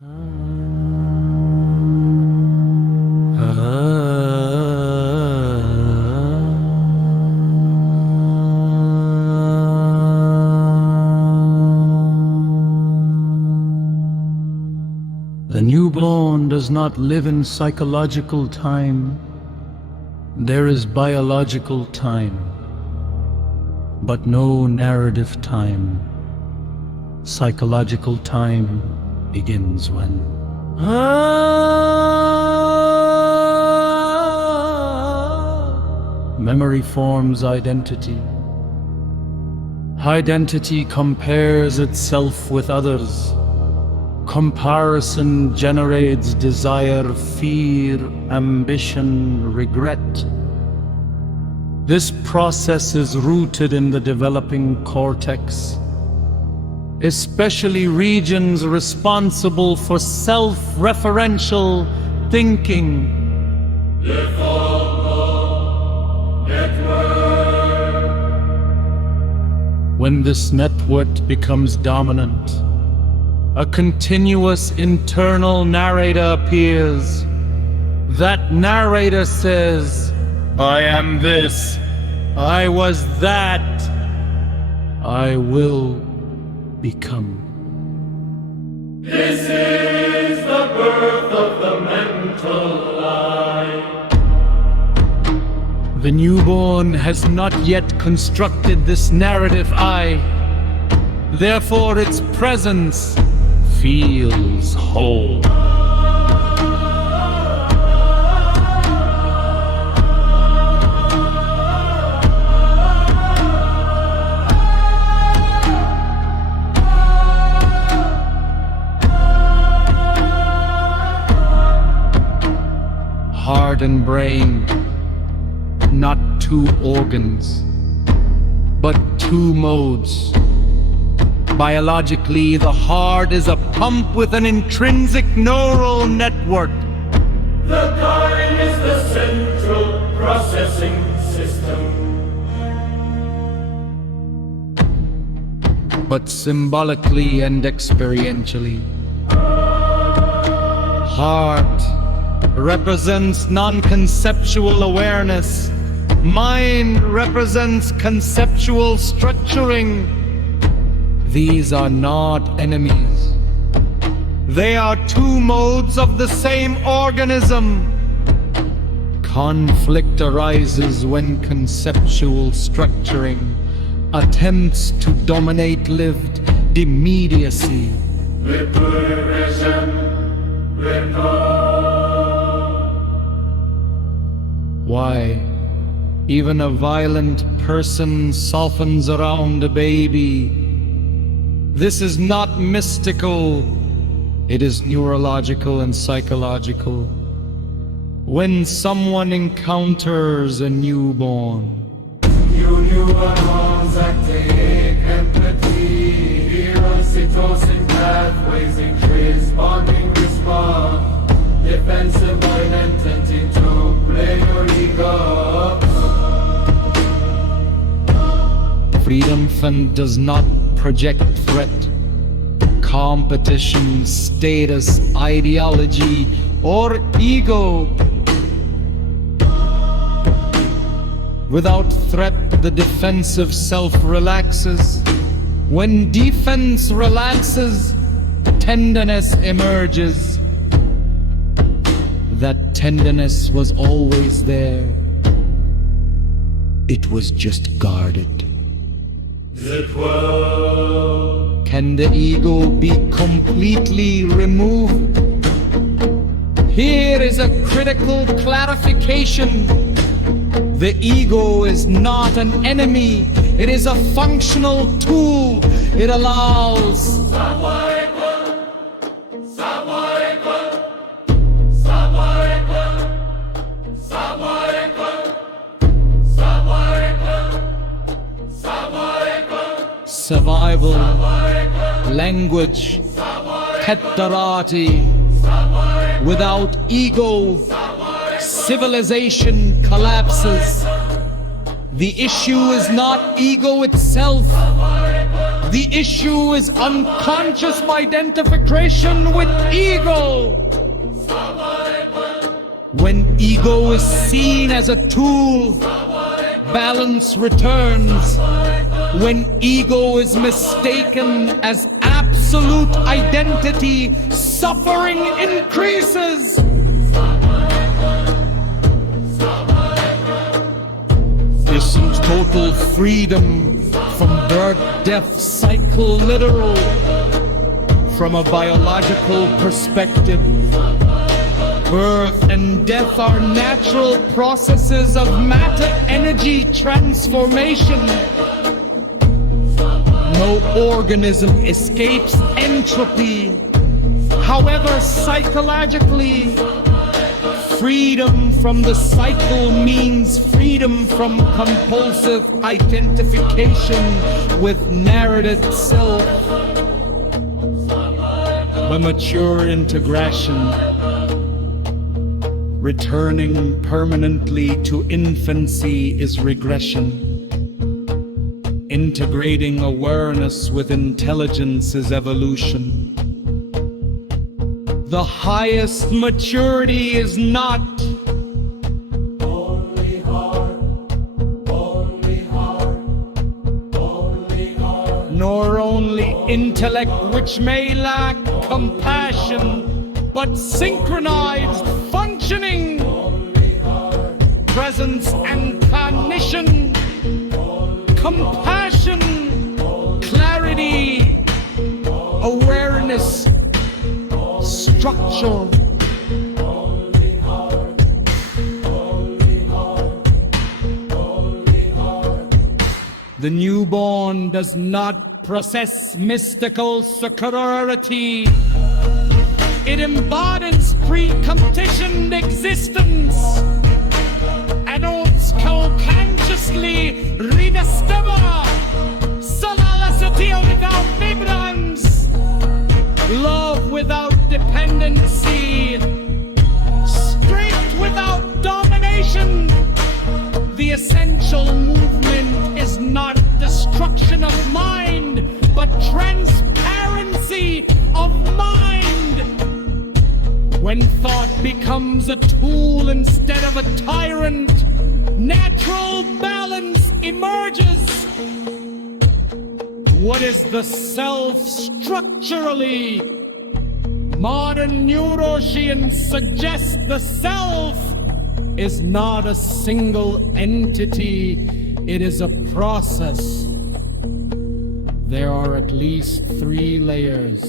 The newborn does not live in psychological time. There is biological time, but no narrative time. Psychological time begins when memory forms identity. Identity compares itself with others. Comparison generates desire, fear, ambition, regret. This process is rooted in the developing cortex, especially regions responsible for self-referential thinking. When this network becomes dominant, a continuous internal narrator appears. That narrator says, I am this, I was that, I will become. This is the birth of the mental lie. The newborn has not yet constructed this narrative I. Therefore its presence feels whole. Heart and brain, not two organs, but two modes. Biologically, the heart is a pump with an intrinsic neural network. The brain is the central processing system. But symbolically and experientially, heart represents non-conceptual awareness. Mind represents conceptual structuring. These are not enemies. They are two modes of the same organism. Conflict arises when conceptual structuring attempts to dominate lived immediacy. Why? Even a violent person softens around a baby. This is not mystical, it is neurological and psychological. When someone encounters a newborn, Neurons active empathy, oxytocin pathways increase, bonding response, defensive identity to play your ego. freedom fund does not project threat, competition, status, ideology, or ego. Without threat, the defensive self relaxes. When defense relaxes, tenderness emerges. That tenderness was always there. It was just guarded. Can the ego be completely removed? Here is a critical clarification. The ego is not an enemy. It is a functional tool. It allows survival, language, Kettarati. Without ego, civilization collapses. The issue is not ego itself. The issue is unconscious identification with ego. When ego is seen as a tool, balance returns. When ego is mistaken as absolute identity, suffering increases. Isn't total freedom from birth, death, cycle literal? From a biological perspective, birth and death are natural processes of matter-energy transformation. No organism escapes entropy. However, psychologically, freedom from the cycle means freedom from compulsive identification with narrated self. By mature integration, returning permanently to infancy is regression. Integrating awareness with intelligence is evolution. The highest maturity is not Only heart, only heart, only heart. nor only intellect which may lack compassion, but synchronized functioning, presence and cognition, compassion, clarity, awareness, structure. The newborn does not process mystical superiority. It embodies pre-competitioned existence. Adults co-consciously rediscover solality without ignorance, love without dependency, strength without domination. The essential movement is not destruction of mind, but transparency of mind. When thought becomes a tool instead of a tyrant, natural balance emerges. What is the self structurally? Modern neuroscience suggests the self is not a single entity, it is a process. There are at least 3 layers.